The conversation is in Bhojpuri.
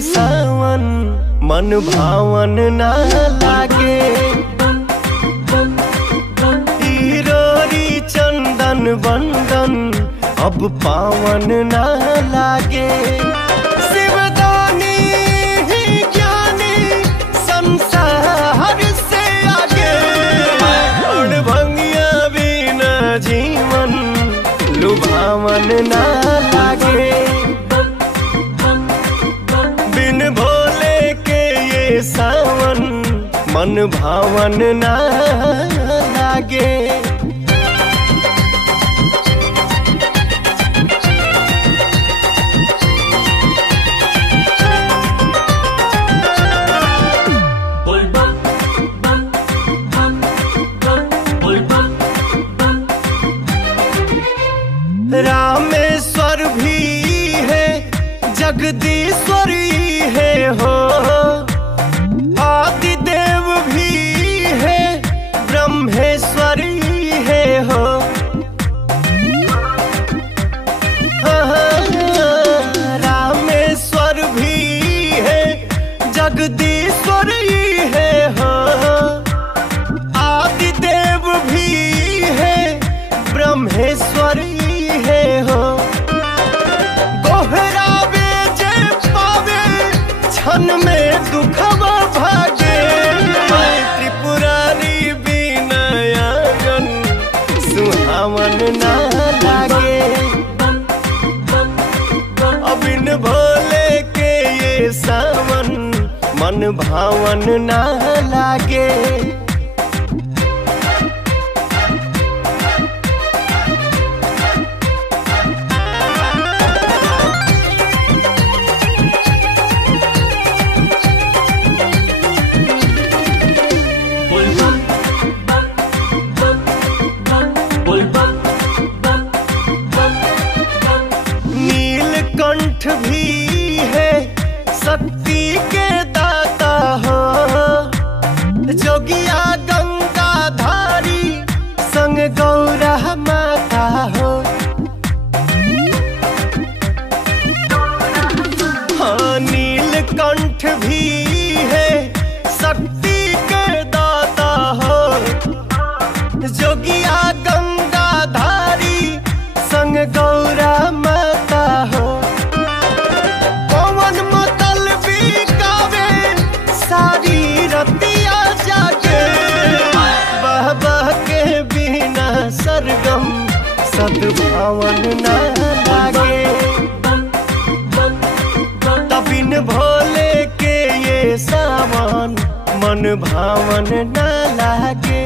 सावन मन भावन ना लागे। रोरी चंदन बंदन अब पावन ना लागे। शिवदानी ही ज्ञानी संसार से आगे। और भंगिया बिना जीवन लुभावन ना लागे। बिन भोले के ये सावन मन भावन ना लागे। रामेश्वर भी है जगदीश्वरी है हो। आदिदेव भी है ब्रह्मेश्वरी है हो। रामेश्वर भी है जगदीश्वरी है हो। आदिदेव भी है ब्रह्मेश्वरी है हो। गोहरावे जे पावे क्षण में दुखवा भागे। त्रिपुरारी बिना आंगन सुहावन ना लागे। बिन भोले के ये सावन मन भावन ना लागे। नीलकंठ भी है शक्ति के दाता हो। जोगिया गंगाधारी संग गौरा माता हो। हाँ नीलकंठ भी है शक्ति के दाता हो। जोगिया गंगाधारी संग गौरा माता हो। पवन मतलबी गावे सारी रतिया जागे। बह बह के बिना सरगम सद्भावन ना लागे। बिन भोले के ये सावन मन भावन ना लागे।